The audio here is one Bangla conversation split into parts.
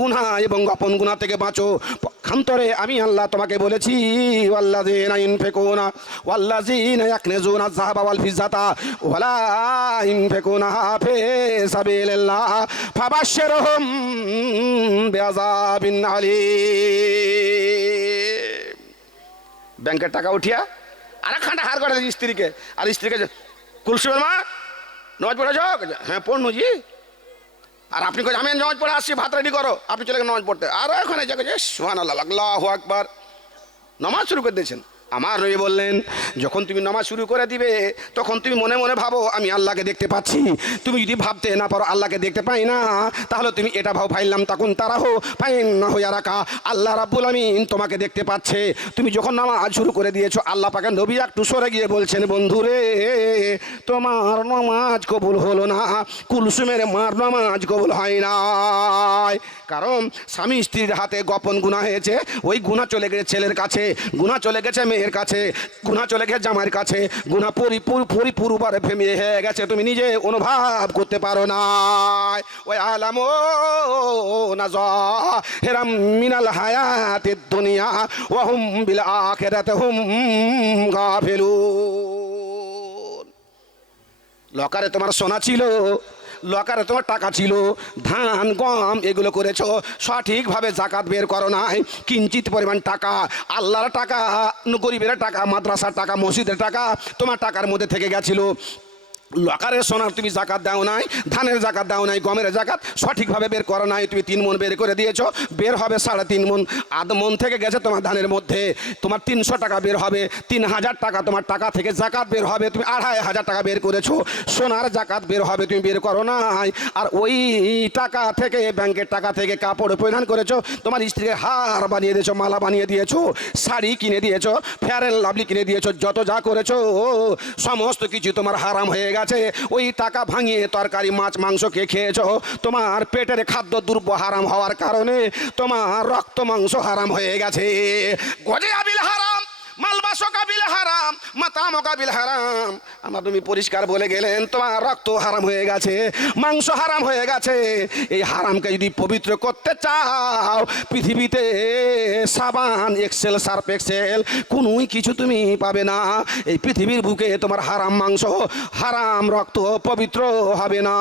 গুনাহ এবং গোপন গুনাহ থেকে বাঁচো। পক্ষান্তরে আমি আল্লাহ তোমাকে বলেছি ওয়াল্লাযিনা ইনফিকুনা ওয়াল্লাযিনা ইয়াকনিজুনা আয-যাহাবা ওয়াল ফিজ্জাতা ওয়ালা ইনফিকুনাহা ফি সাবিলিল্লাহ ফাবাশশিরহুম বিআযাবিন আলীম। ব্যাংকের টাকা উঠিয়া আরেকখানটা হার করে স্ত্রীকে, আর স্ত্রীকে কুলসুমের মা নামাজ পড়েছ? হ্যাঁ পড়নু জি। আর আপনি কই আমি নামাজ পড়ে আসছি, ভাত রেডি করো, আপনি চলে গেলেন নামাজ পড়তে, আর ওখানে যাকে সুবহানাল্লাহ আল্লাহু আকবার নামাজ শুরু করে দিয়েছেন। আমার নবী বললেন যখন তুমি নামাজ শুরু করে দিবে তখন তুমি মনে মনে ভাবো আমি আল্লাহকে দেখতে পাচ্ছি। তুমি যদি ভাবতে না পারো আল্লাহকে দেখতে পাই না, তাহলে তুমি এটা ভাও ফাইলাম তখন তারা হো ফাইন হইয়া রাখা আল্লাহ রাব্বুল আমিন তোমাকে দেখতে পাচ্ছে। তুমি যখন নামাজ শুরু করে দিয়েছো, আল্লাহ পাকের নবী একটু সরে গিয়ে বলছেন বন্ধুরে তোমার নামাজ কবুল হলো না, কুলসুমের মার নামাজ কবুল হয় নাই। কারণ স্বামী স্ত্রীর হাতে গোপন গুনাহ হয়েছে, ওই গুনাহ চলে গেছে ছেলের কাছে, গুনাহ চলে গেছে মেয়ের কাছে, গুনাহ চলে গেছে জামাইয়ের কাছে, গুনাহ পরিপূর্ণভাবে ফেমিয়ে হয়ে গেছে, তুমি নিজে অনুভব করতে পারো না। ওই আলামো না যাহিরাম মিনাল হায়াতিদ দুনিয়া ওয়া হুম বিল আখিরাতি হুম গাফিলুন। লকারে তোমার সোনা ছিল, লকারে তোমার টাকা ছিল, ধান গম এগুলো করেছো, সঠিকভাবে জাকাত বের করো নাই, কিঞ্চিত পরিমাণ টাকা আল্লাহর টাকা, গরিবের টাকা, মাদ্রাসার টাকা, মসজিদের টাকা তোমার টাকার মধ্যে থেকে গেছিল। লকারের সোনার তুমি জাকাত দাও নাই, ধানের জাকাত দাও নাই, গমের জাকাত সঠিকভাবে বের করো নাই। তুমি 3 মণ বের করে দিয়েছো, বের হবে 3.5 মণ, আধ মণ থেকে গেছে তোমার ধানের মধ্যে, তোমার 300 টাকা বের হবে, 3000 টাকা তোমার টাকা থেকে জাকাত বের হবে, তুমি 2500 টাকা বের করেছো, সোনার জাকাত বের হবে, তুমি বের করো নাই। আর ওই টাকা থেকে, ব্যাংকের টাকা থেকে কাপড় পরিধান করেছো, তোমার স্ত্রীকে হার বানিয়ে দিয়েছো, মালা বানিয়ে দিয়েছো, শাড়ি কিনে দিয়েছো, ফেয়ার অ্যান্ড লাভলি কিনে দিয়েছো, যত যা করেছো সমস্ত কিছু তোমার হারাম হয়ে গেছে। ওই টাকা ভাঙিয়ে তরকারি মাছ মাংস খেয়েছো, তোমার পেটের খাদ্য দুর্ব হারাম হওয়ার কারণে তোমার রক্ত মাংস হারাম হয়ে গেছে। গজে আবিল হারাম মালবাসো কাবিল হারাম মাতামো কাবিল হারাম। আমার তুমি পরিষ্কার বলে গেলেন তোমার রক্ত হারাম হয়ে গেছে, মাংস হারাম হয়ে গেছে। এই হারামকে যদি পবিত্র করতে চাও, পৃথিবীতে সাবান এক্সেল সার্ফ এক্সেল কোনোই কিছু তুমি পাবে না। এই পৃথিবীর বুকে তোমার হারাম মাংস হারাম রক্ত পবিত্র হবে না।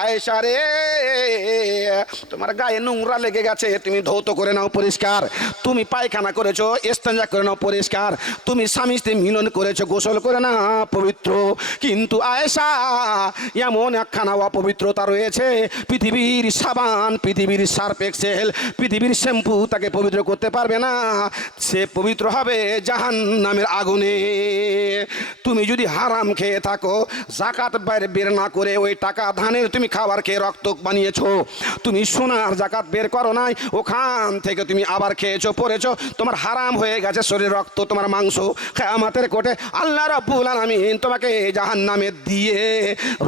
আয়েশা রে তোমার গায়ে নোংরা লেগে গেছে, তুমি ধৌত করে নাও পরিষ্কার, তুমি পায়খানা করেছো ইস্তেঞ্জা করে নাও পরিষ্কার, তুমি স্বামী স্ত্রী মিলন করেছো গোসল করে না পবিত্র। কিন্তু আয়েশা এমন একখানা অপবিত্রতা রয়েছে, পৃথিবীর সাবান, পৃথিবীর সার্ফ এক্সেল, পৃথিবীর শ্যাম্পু তাকে পবিত্র করতে পারবে না, সে পবিত্র হবে জাহান্নামের আগুনে। তুমি যদি হারাম খেয়ে থাকো, জাকাত বাইরে বের না করে ওই টাকা ধানের তুমি খাবার খেয়ে রক্ত বানিয়েছো, তুমি সোনার জাকাত বের করো নাই, ওখান থেকে তুমি আবার খেয়েছো পরেছো, তোমার হারাম হয়ে গেছে শরীর রক্ত তোমার মাংস। কিয়ামতের কোটে আল্লাহ রাব্বুল আলামিন তোমাকে জাহান্নামে দিয়ে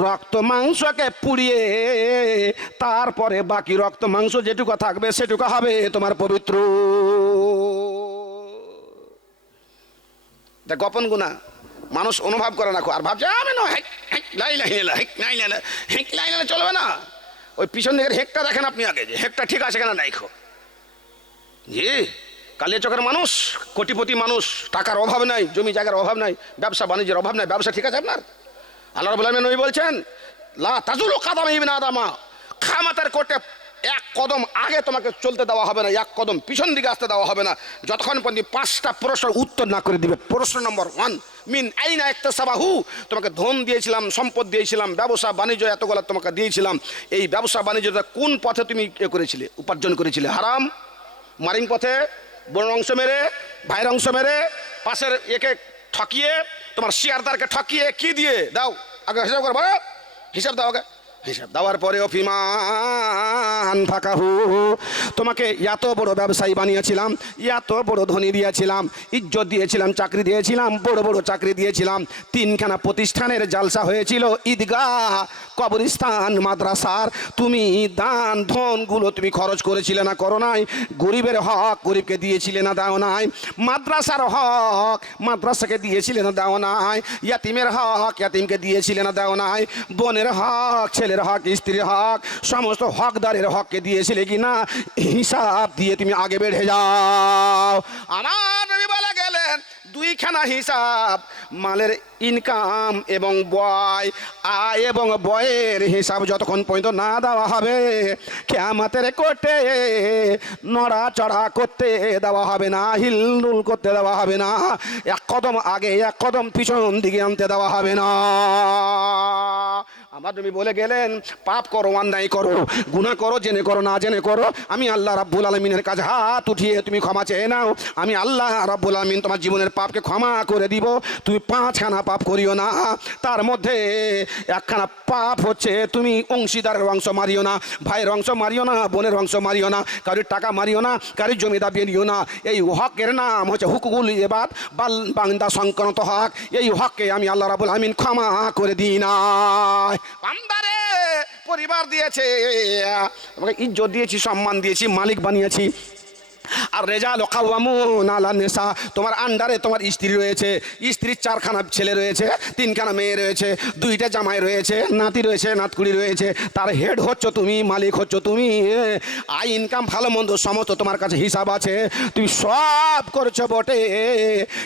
রক্ত মাংসকে পুড়িয়ে তারপরে বাকি রক্ত মাংস যেটুকু থাকবে সেটুকু হবে তোমার পবিত্র। গোপন গুনাহ মানুষ অনুভব করে না, আর ভাবছে আমি নয় চলবে না। ওই পিছন দিকের হেকটা দেখেন আপনি আগে, যে হেকটা ঠিক আছে কেনা নাইখো জি। কালিয়া চকের মানুষ, কোটিপতি মানুষ, টাকার অভাব নাই, জমি জায়গার অভাব নাই, ব্যবসা বাণিজ্যের অভাব নাই, ব্যবসা ঠিক আছে আপনার। আল্লাহ রাব্বুল আলামিন নবী বলছেন লা তাজুলু কাদাম ইবনে আদামা, কিয়ামতের কোটে 1 কদম আগে তোমাকে চলতে দেওয়া হবে না, 1 কদম পিছন দিকে আসতে দেওয়া হবে না, যতক্ষণ পর্যন্ত 5টা প্রশ্নের উত্তর না করে দিবে। প্রশ্ন নম্বর 1, মিন আইনা ইকতাসাবাহু, তোমাকে ধন দিয়েছিলাম, সম্পদ দিয়েছিলাম, ব্যবসা বাণিজ্য এতগুলো তোমাকে দিয়েছিলাম, এই ব্যবসা বাণিজ্যটা কোন পথে তুমি করেছিলে, উপার্জন করেছিলে? হারাম, মারিং পথে, বোন অংশ মেরে, ভাইয়ের অংশ মেরে, পাশের একে ঠকিয়ে, তোমার শেয়ারদারকে ঠকিয়ে, কি দিয়ে দাও আগে হিসাব করো, হিসাব দাও আগে। হিসাব দেওয়ার পরে অফিমান ফাঁকাহু, তোমাকে এত বড় ব্যবসায়ী বানিয়েছিলাম, এত বড় ধনী দিয়েছিলাম, ইজ্জত দিয়েছিলাম, চাকরি দিয়েছিলাম, বড় বড় চাকরি দিয়েছিলাম, 3খানা প্রতিষ্ঠানের জালসা হয়েছিল, ঈদগাহ, কবরস্থান, মাদ্রাসার, তুমি দান ধনগুলো তুমি খরচ করেছিলে না, করো নাই? গরিবের হক গরিবকে দিয়েছিলে না, দাও নাই? মাদ্রাসার হক মাদ্রাসাকে দিয়েছিলে না, দাও নাই? ইয়াতিমের হক ইয়াতিমকে দিয়েছিলে না, দাও নাই? বোনের হক, ছেলের হক, স্ত্রীর হক, সমস্ত হকদারের হক হককে দিয়েছিলে কি না হিসাব দিয়ে তুমি আগে বেড়ে যাও। আমার নবী বলে গেলেন দুইখানা হিসাব, মালের ইনকাম এবং বয়, আয় এবং বয়ের হিসাব যতক্ষণ পর্যন্ত না দেওয়া হবে কিয়ামতের কোর্টে নড়াচড়া করতে দেওয়া হবে না, হিলদুল করতে দেওয়া হবে না, এক কদম আগে এক কদম পিছন দিকে আনতে দেওয়া হবে না। আমার নবী বলে গেলেন পাপ করো, অন্যায় করো, গুনাহ করো, জেনে করো না জেনে করো, আমি আল্লাহ রাব্বুল আলামিনের কাছে হাত উঠিয়ে তুমি ক্ষমা চেয়ে নাও, আমি আল্লাহ রাব্বুল আলামিন তোমার জীবনের পাপকে ক্ষমা করে দিব। তুমি 5খানা পাপ করিও না, তার মধ্যে একখানা পাপ হচ্ছে তুমি অংশীদারের অংশ মারিও না, ভাইয়ের অংশ মারিও না, বোনের অংশ মারিও না, কারোর টাকা মারিও না, কারোর জমি দাবি নিও না। এই হকের নাম হচ্ছে হুকুকুল ইবাদ, বান্দা সংক্রান্ত হক। এই হককে আমি আল্লাহ রাব্বুল আলামিন ক্ষমা করে দিই না। বান্দারে পরিবার দিয়েছে, তোমাকে ইজ্জত দিয়েছি, সম্মান দিয়েছি, মালিক বানিয়েছি। আর রেজাল কাওয়ামুন আলা নিসা, তোমার আন্ডারে তোমার স্ত্রী রয়েছে, স্ত্রীর 4খানা ছেলে রয়েছে, 3খানা মেয়ে রয়েছে, 2টা জামাই রয়েছে, নাতি রয়েছে, নাতকুড়ি রয়েছে, তার হেড হচ্ছ তুমি, মালিক হচ্ছ তুমি। আয় ইনকাম ভালো মন্দ সমস্ত তোমার কাছে হিসাব আছে, তুমি সব করছো বটে,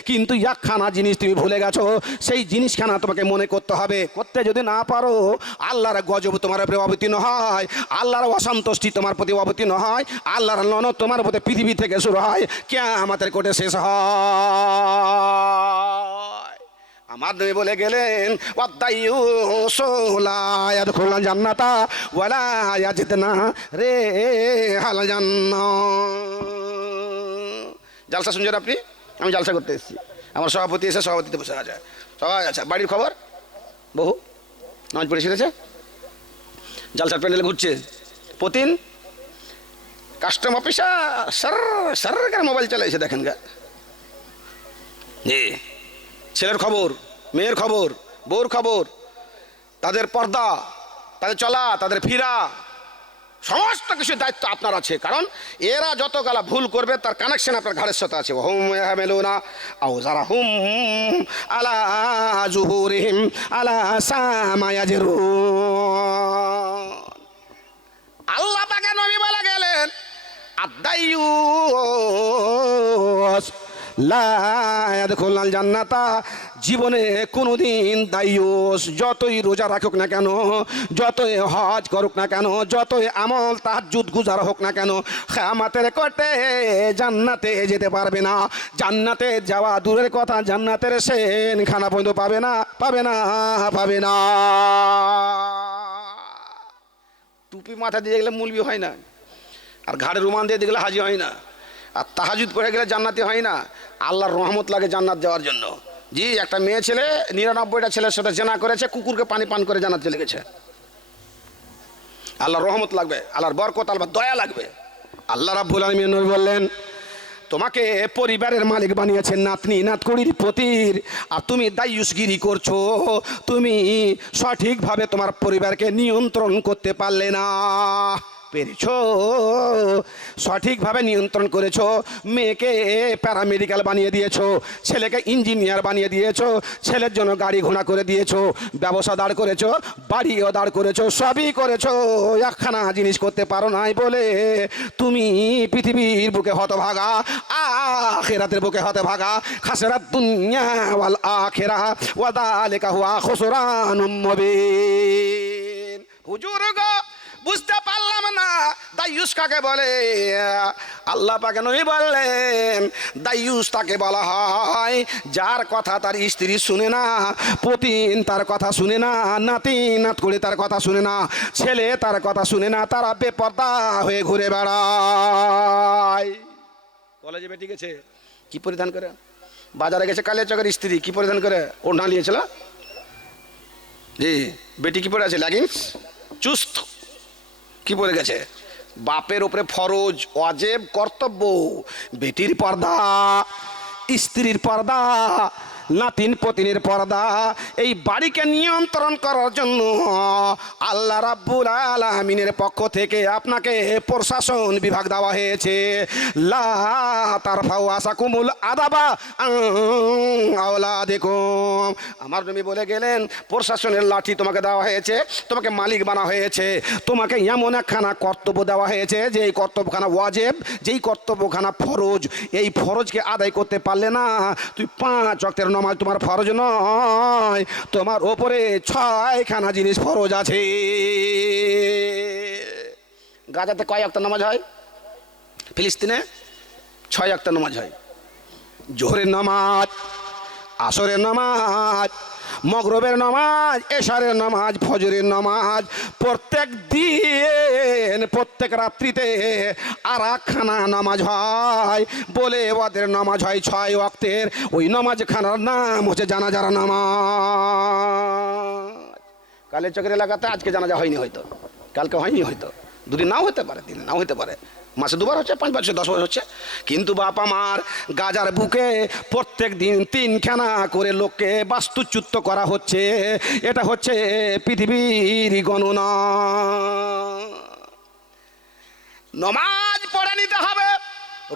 কিন্তু একখানা জিনিস তুমি ভুলে গেছো, সেই জিনিসখানা তোমাকে মনে করতে হবে। করতে যদি না পারো আল্লাহর গজব তোমার উপরে অবতীর্ণ হয়, আল্লাহর অসন্তুষ্টি তোমার প্রতি অবতীর্ণ হয়, আল্লাহর লানত তোমার প্রতি পৃথিবী থেকে শুরু হয়, কিয়ামতের কোর্টে শেষ হয়। আমার নবী বলে গেলেন ওয়াদাইয়ুসু লা ইয়াদখুলুল জান্নাতা ওয়া লা ইয়াজিদনা রিহাল জান্নাহ। জালসা শুনছেন আপনি? আমি জালসা করতে এসেছি, আমার সভাপতি এসে সভাপতিতে বসে আছে সবাই। আচ্ছা, বাড়ির খবর? বহু নামাজ পড়ে শিখেছে, জালসার প্যান্ডেলে ঘুরছে, প্রতিদিন কাস্টম অফিসার সার সার মোবাইল চালাইছে, দেখেন গা। ছেলের খবর, মেয়ের খবর, বউর খবর, তাদের পর্দা, তাদের চলা, তাদের ফিরা, সমস্ত কিছু দায়িত্ব আপনার আছে। কারণ এরা যত গালা ভুল করবে তার কানেকশন আপনার ঘাড়ের সাথে আছে। হুম ইয়াহমিলুনা আওজারাহুম আলা জুহুরিহিম আলা সামা ইয়াজরুন। আল্লাহ পাকের নবী বলে গেলেন আদাইয়ুস লা ইয়াদখুলুল জান্নাতা, জীবনে কোনোদিন দাইয়ুস যতই রোজা রাখুক না কেন, যতই হজ করুক না কেন, যতই আমল তাহাজ্জুদ গুজার হোক না কেন, কিয়ামতের কোর্টে জান্নাতে যেতে পারবে না। জান্নাতে যাওয়া দূরের কথা, জান্নাতের সেনখানা পর্যন্ত পাবে না, পাবে না, পাবে না। টুপি মাথা দিয়ে গেলে মুলবি হয় না, আর ঘাড়ে রুমাল দিয়ে দেখলে হাজি হয় না, আর তাহাজুদ পড়ে গেলে জান্নাতি হয় না। আল্লাহর রহমত লাগে জান্নাত যাওয়ার জন্য। জি, একটা মেয়ে ছেলে 99টা ছেলের সাথে জেনা করেছে, কুকুরকে পানি পান করে জান্নাত চলে গেছে। আল্লাহর রহমত লাগবে, আল্লাহর বরকত, আল্লাহর দয়া লাগবে। আল্লাহ রাব্বুল আলামিন নবী বললেন তোমাকে পরিবারের মালিক বানিয়েছেন, নাতনি নাতকুড়ির পতির, আর তুমি দায়ুসগিরি করছো, তুমি সঠিকভাবে তোমার পরিবারকে নিয়ন্ত্রণ করতে পারলে না। পেরেছো, সঠিকভাবে নিয়ন্ত্রণ করেছো। মেয়েকে প্যারামেডিক্যাল বানিয়ে দিয়েছো, ছেলেকে ইঞ্জিনিয়ার বানিয়ে দিয়েছো, ছেলের জন্য গাড়ি ঘোড়া করে দিয়েছো, ব্যবসা দাঁড় করেছো, বাড়িও দাঁড় করেছো, সবই করেছো। একখানা জিনিস করতে পারো নাই বলে তুমি পৃথিবীর বুকে হতভাগা, আখিরাতের বুকে হতভাগা। খাসরাত দুনিয়া ওয়াল আখিরা ওয়া যালিকা হুয়া খুসরানুম মুবিন। হুজুর গো, বুঝতে পারলাম না দায়ুস কাকে বলে। আল্লাহ পাকে নবী বললেন দায়ুস তাকে বলা হয় যার কথা তার স্ত্রী শুনে না, পতিন তার কথা শুনে না, নাতি নাতকুড়ি তার কথা শুনে না, ছেলে তার কথা শুনে না, তারা বেপরদা হয়ে ঘুরে বেড়ায়। কলেজে বেটি গেছে কি পরিধান করে, বাজারে গেছে কালিয়াচকের স্ত্রী কি পরিধান করে, ওড়না নিয়েছিল। জি, বেটি কি পরে আছে, লেগিংস চুস্ত কি পরে গেছে। বাপের উপরে ফরজ ওয়াজিব কর্তব্য, বেটির পর্দা, স্ত্রীর পর্দা, নাতিন পতিনের পর্দা, এই বাড়িকে নিয়ন্ত্রণ করার জন্য আল্লাহ রাব্বুল আলামিনের পক্ষ থেকে আপনাকে প্রশাসন বিভাগ দেওয়া হয়েছে। লা তারফাউ আসাকুমুল আদাবা আওলাদিকুম। আমার নবী বলে গেলেন প্রশাসনের লাঠি তোমাকে দেওয়া হয়েছে, তোমাকে মালিক বানা হয়েছে, তোমাকে এমন একখানা কর্তব্য দেওয়া হয়েছে যে এই কর্তব্যখানা ওয়াজিব, যেই কর্তব্যখানা ফরজ, এই ফরজকে আদায় করতে পারলে না তুই 5 ওয়াক্তের নামাজ তোমার ফরজ নয়, তোমার ওপরে 6খানা জিনিস ফরজ আছে। গাজাতে কয় ওয়াক্ত নামাজ হয়? ফিলিস্তিনে 6 ওয়াক্ত নামাজ হয়। জোহরের নামাজ, আসরের নামাজ, মগরবের নামাজ, এশারের নামাজ, ফজরের নামাজ, প্রত্যেক দিন প্রত্যেক রাত্রিতে আর একখানা নামাজ হয় বলে ওদের নামাজ হয় 6 ওয়াক্তের। ওই নামাজ খানার নাম হচ্ছে জানাজার নামাজ। কালের চকের এলাকাতে আজকে জানাজা হয়নি, হয়তো কালকে হয়নি, হয়তো দুদিন নাও হতে পারে, 3 নাও হতে পারে, মাসে 2 বার হচ্ছে, 5 বার হচ্ছে, 10 বার হচ্ছে। কিন্তু বাপ আমার গাজার বুকে প্রত্যেক দিন 3খানা করে লোককে বাস্তুচ্যুত করা হচ্ছে। এটা হচ্ছে পৃথিবীর গণনা। নমাজ পড়ে নিতে হবে,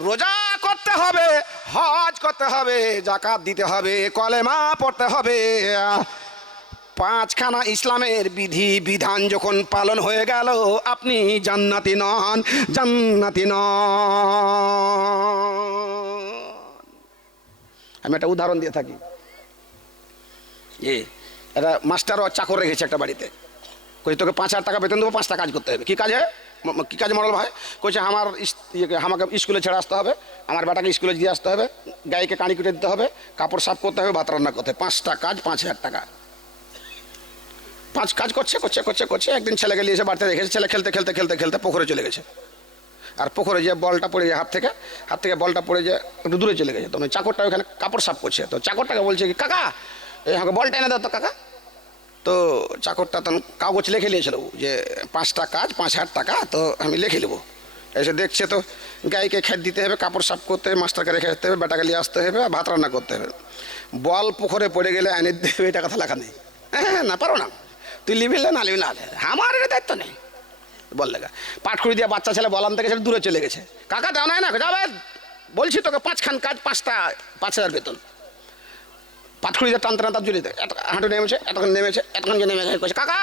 রোজা করতে হবে, হজ করতে হবে, যাকাত দিতে হবে, কলেমা পড়তে হবে। 5খানা ইসলামের বিধি বিধান যখন পালন হয়ে গেল আপনি জান্নাতি নন, জান্নাতি নন। আমি একটা উদাহরণ দিয়ে থাকি। একটা মাস্টার ও চাকর রেখেছে একটা বাড়িতে, কই তোকে 5,000 টাকা বেতন দেবো, 5টা কাজ করতে হবে। কী কাজে? কী কাজ মডেল ভাই? কইছে আমাকে স্কুলে ছেড়ে আসতে হবে, আমার বেটাকে স্কুলে দিয়ে আসতে হবে, গাইকে কাঁড়ি কুটে দিতে হবে, কাপড় সাফ করতে হবে, ভাত রান্না করতে হবে। 5টা কাজ, 5,000 টাকা। 5 কাজ করছে করছে করছে করছে একদিন ছেলেকে নিয়ে এসে বাড়িতে রেখেছে। ছেলে খেলতে খেলতে খেলতে খেলতে পুকুরে চলে গেছে। আর পুকুরে যে বলটা পড়ে যায় হাত থেকে বলটা পড়ে যে একটু দূরে চলে গেছে। তখন চাকরটা ওখানে কাপড় সাফ করছে। তো চাকরটাকে বলছে কি, কাকা এই আমাকে বলটা এনে দাও তো কাকা। তো চাকরটা তখন কাগজ লিখে নিয়েছিল যে 5টা কাজ, 5,000 টাকা, তো আমি লিখে নেবো। এসে দেখছে তো গাইকে খেত দিতে হবে, কাপড় সাফ করতে হবে, মাস্টারকে রেখে আসতে হবে, বেটাকে নিয়ে আসতে হবে, ভাত রান্না করতে হবে। বল পুকুরে পড়ে গেলে এনে দেবে, এটা কথা লেখা নেই। হ্যাঁ না, পারো না, তুই লিবি না লিবি না, আমার এটা দায়িত্ব নেই বল লেখা। পাটকুড়ি দিয়ে বাচ্চা ছেলে বলান থেকে দূরে চলে গেছে। কাকা দেওয়া নাই না, যাবে বলছি তোকে 5খান কাজ, 5টা 5,000 বেতন। পাটকুড়ি দিয়ে টানতে টানতে জুড়ে দেয়, হাঁটু নেমেছে, এতক্ষণ নেমেছে, এতক্ষণ যে নেমেছে, কইছে কাকা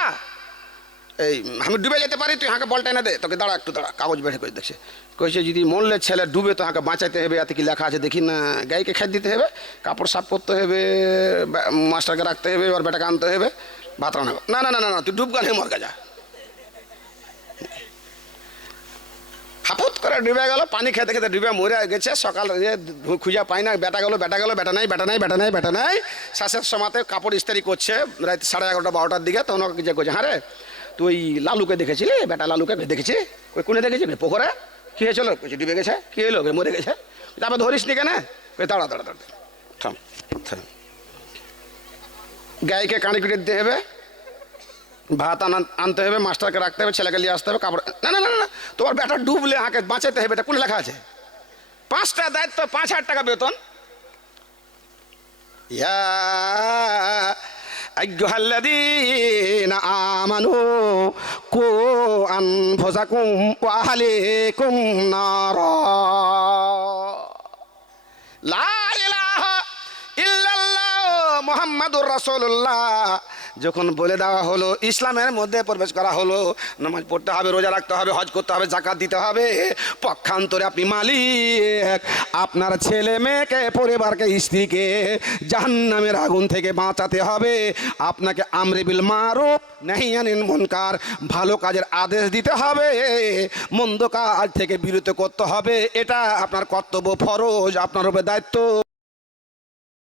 এই আমি ডুবে যেতে পারি, তুই হাঁকে বলটা এনে দে। তোকে দাঁড়া একটু দাঁড়া, কাগজ বেড়ে করে দেখছে। কইছে যদি মরলে ছেলে ডুবে তো হাঁকে বাঁচাইতে হবে, এতে কি লেখা আছে দেখি না। গাইকে খেত দিতে হবে, কাপড় সাফ করতে হবে, মাস্টারকে রাখতে হবে, এবার বেটাকে আনতে হবে, ভাত রান্না। না না না না, তুই ডুব গানে মর গা। হাপুত করে ডুবে গেল, পানি খেতে খেতে ডুবে মরে গেছে। সকাল খুঁজে পাই না, বেটা গেল, বেটা নাই, বেটা নাই, বেটা নাই, বেটা নাই। শ্বাসের সময়তে কাপড় ইস্তারি করছে রাত 11:30 12টার দিকে। তখন ওকে যে করছে, হ্যাঁ রে তুই লালুকে দেখেছিলি? বেটা লালুকে দেখেছি। ওই কোনে দেখেছি? পুকুরে। কী হয়েছিল? কইছে ডুবে গেছে। কী হলো? মরে গেছে। তারপর ধরিস নি কেন? দাঁড়া দাঁড়া দাঁড়া, থাম থাম। গাইকে কাঁড়ি কুটে দিতে হবে, ভাত আনতে হবে, মাস্টারকে রাখতে হবে, ছেলেকে নিয়ে আসতে হবে, কাপড়। না না না না, তোমার বেটা ডুবলে হাঁকে বাঁচাতে হবে, এটা কোন লেখা আছে? 5টা দায়িত্ব, 5,000 টাকা বেতন। ইয়া আইয়ুহাল্লাযীনা আমানু কু আনফুসাকুম ওয়া আহলিকুম নারা। লা ইলাহা ইল্লাল্লাহ মুহাম্মাদুর রাসূলুল্লাহ যখন বলে দেওয়া হলো, ইসলামের মধ্যে প্রবেশ করা হলো, নামাজ পড়তে হবে, রোজা রাখতে হবে, হজ করতে হবে, যাকাত দিতে হবে, পক্ষান্তরে আপনি মালিক। আপনার ছেলে মেয়েকে, পরিবারকে, স্ত্রীকে জাহান্নামের আগুন থেকে বাঁচাতে হবে। আপনাকে আমরে বিল মারুফ নাহি আনিল মুনকার, ভালো কাজের আদেশ দিতে হবে, মন্দ কাজ থেকে বিরত করতে হবে। এটা আপনার কর্তব্য, ফরজ, আপনার উপরে দায়িত্ব।